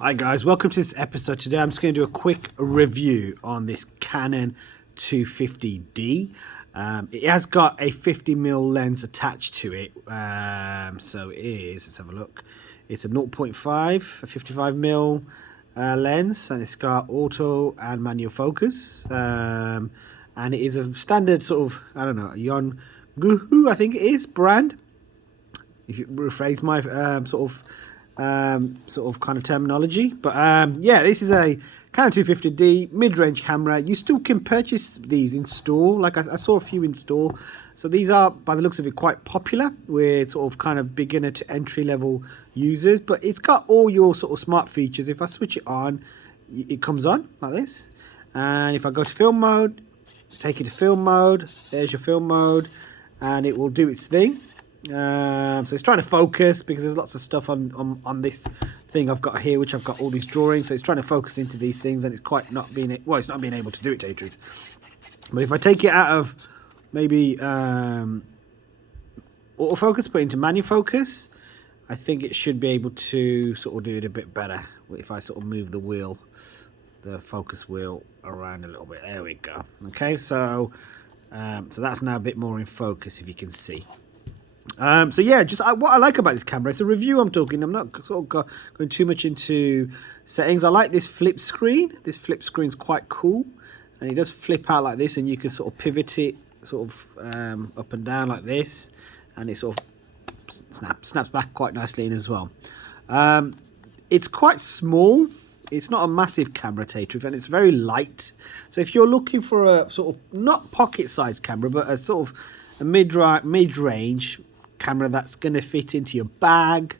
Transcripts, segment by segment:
Hi guys, welcome to this episode. Today I'm just going to do a quick review on this Canon 250D. It has got a 50mm lens attached to it. So it is, let's have a look. It's a 0.5, a 55mm lens, and it's got auto and manual focus. And it is a standard sort of, I don't know, Yongguhu, I think it is, brand. If you rephrase my sort of kind of terminology, but yeah, this is a Canon 250D mid-range camera. You still can purchase these in store. Like I saw a few in store, so these are, by the looks of it, quite popular with sort of kind of beginner to entry level users. But it's got all your sort of smart features. If I switch it on, it comes on like this, and if I go to film mode, take it to film mode, there's your film mode, and it will do its thing. So it's trying to focus because there's lots of stuff on this thing I've got here, which I've got all these drawings, so it's trying to focus into these things, and it's quite not being, well, it's not being able to do it, to tell you the truth. But if I take it out of maybe autofocus, put it into manual focus, I think it should be able to sort of do it a bit better if I sort of move the wheel, the focus wheel around a little bit. There we go. Okay, so that's now a bit more in focus, if you can see. So yeah, just what I like about this camera, it's a review I'm talking. I'm not sort of going too much into settings. I like this flip screen. This flip screen is quite cool, and it does flip out like this, and you can sort of pivot it sort of up and down like this, and it sort of snaps back quite nicely in as well. It's quite small. It's not a massive camera, to tell you the truth, and it's very light. So if you're looking for a sort of not pocket-sized camera, but a sort of a mid-range camera that's going to fit into your bag,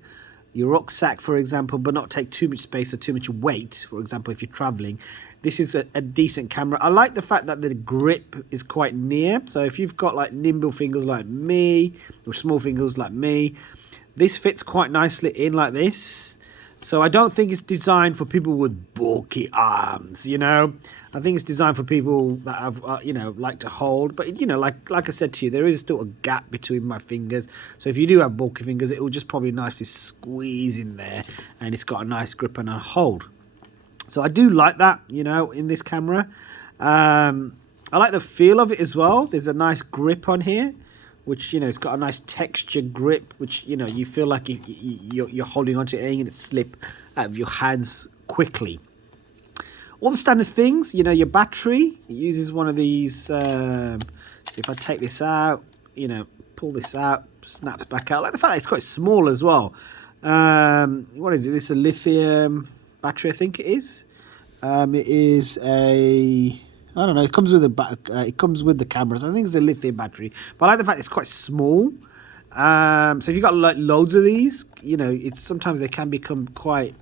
your rucksack, for example, but not take too much space or too much weight, for example, if you're traveling, this is a decent camera. I like the fact that the grip is quite near, so if you've got like nimble fingers like me, or small fingers like me, this fits quite nicely in like this. So I don't think it's designed for people with bulky arms, you know. I think it's designed for people that have, you know, like to hold. But, you know, like I said to you, there is still a gap between my fingers. So if you do have bulky fingers, it will just probably nicely squeeze in there. And it's got a nice grip and a hold. So I do like that, you know, in this camera. I like the feel of it as well. There's a nice grip on here, which, you know, it's got a nice texture grip, which, you know, you feel like you're holding onto it and it slip out of your hands quickly. All the standard things, you know, your battery, it uses one of these, so if I take this out, you know, pull this out, snaps back out. I like the fact that it's quite small as well. What is it? This is a lithium battery, I think it is. It is a... I don't know. It comes with the cameras. I think it's a lithium battery, but I like the fact it's quite small. So if you've got like loads of these, you know, it's sometimes they can become quite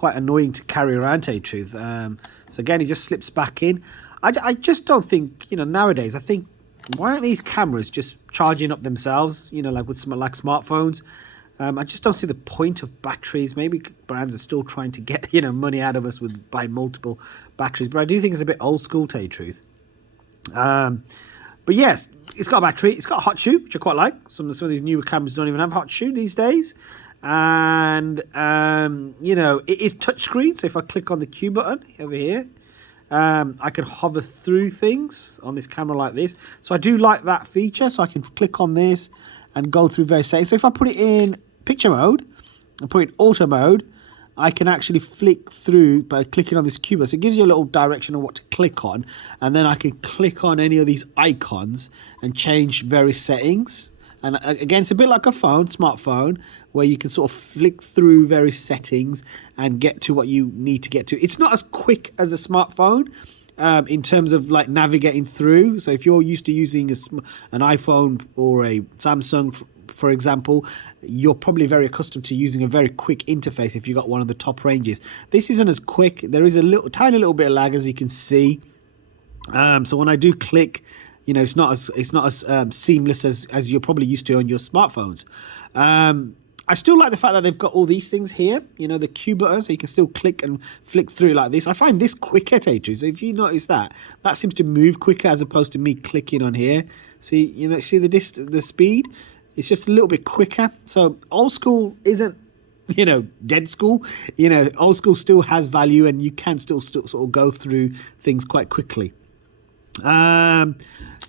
annoying to carry around, to tell you the truth. So again, it just slips back in. I just don't think, you know, nowadays, I think, why aren't these cameras just charging up themselves? You know, like with like smartphones. I just don't see the point of batteries. Maybe brands are still trying to get, you know, money out of us with buying multiple batteries. But I do think it's a bit old school, to tell you the truth. But yes, it's got a battery. It's got a hot shoe, which I quite like. Some of these newer cameras don't even have a hot shoe these days. And, you know, it is touchscreen. So if I click on the Q button over here, I can hover through things on this camera like this. So I do like that feature. So I can click on this and go through various settings. So if I put it in picture mode and put it in auto mode, I can actually flick through by clicking on this cube. So it gives you a little direction on what to click on, and then I can click on any of these icons and change various settings. And again, it's a bit like a smartphone, where you can sort of flick through various settings and get to what you need to get to. It's not as quick as a smartphone in terms of like navigating through. So if you're used to using an iPhone or a Samsung, for example, you're probably very accustomed to using a very quick interface if you've got one of the top ranges. This isn't as quick. There is a tiny little bit of lag, as you can see. So when I do click, you know, it's not as seamless as you're probably used to on your smartphones. I still like the fact that they've got all these things here, you know, the Q button, so you can still click and flick through like this. I find this quicker, Tatru. So if you notice that seems to move quicker as opposed to me clicking on here. See, you know, see the speed? It's just a little bit quicker. So old school isn't you know, dead school. You know, old school still has value, and you can still sort of go through things quite quickly.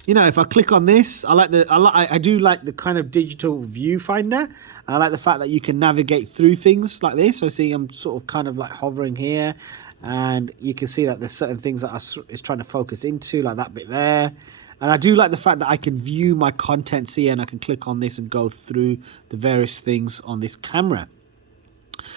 You know, if I click on this, I do like the kind of digital viewfinder. I like the fact that you can navigate through things like this. So see, I'm sort of kind of like hovering here, and you can see that there's certain things that it's trying to focus into, like that bit there. And I do like the fact that I can view my contents here, and I can click on this and go through the various things on this camera.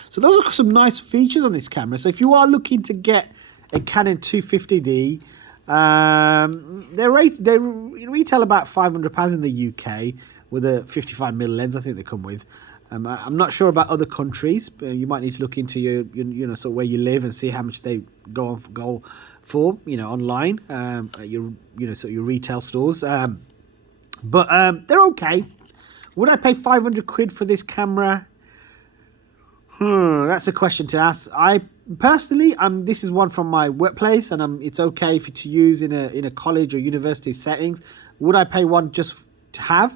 So those are some nice features on this camera. So if you are looking to get a Canon 250D, they retail about £500 in the UK with a 55mm lens. I think they come with. I'm not sure about other countries, but you might need to look into your you know, sort of where you live and see how much they go for, you know, online at your, you know, sort of your retail stores. But they're okay. Would I pay 500 quid for this camera? That's a question to ask. I personally, this is one from my workplace, and it's okay to use in a college or university settings. Would I pay one just to have?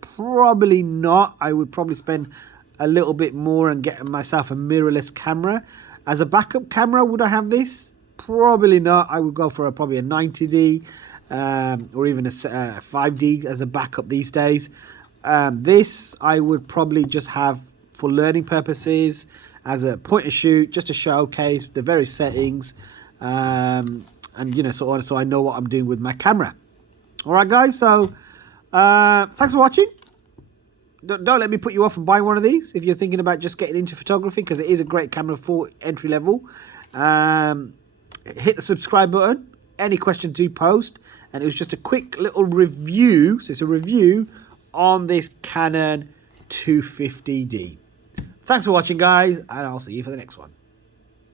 Probably not. I would probably spend a little bit more and get myself a mirrorless camera. As a backup camera, would I have this? Probably not. I would go for probably a 90D or even a 5D as a backup these days. This I would probably just have for learning purposes, as a point and shoot, just to showcase the various settings, and you know, so I know what I'm doing with my camera. All right, guys. So thanks for watching. Don't let me put you off and buying one of these if you're thinking about just getting into photography, because it is a great camera for entry level. Hit the subscribe button. Any questions, do post. And it was just a quick little review. So it's a review on this Canon 250D. Thanks for watching, guys, and I'll see you for the next one.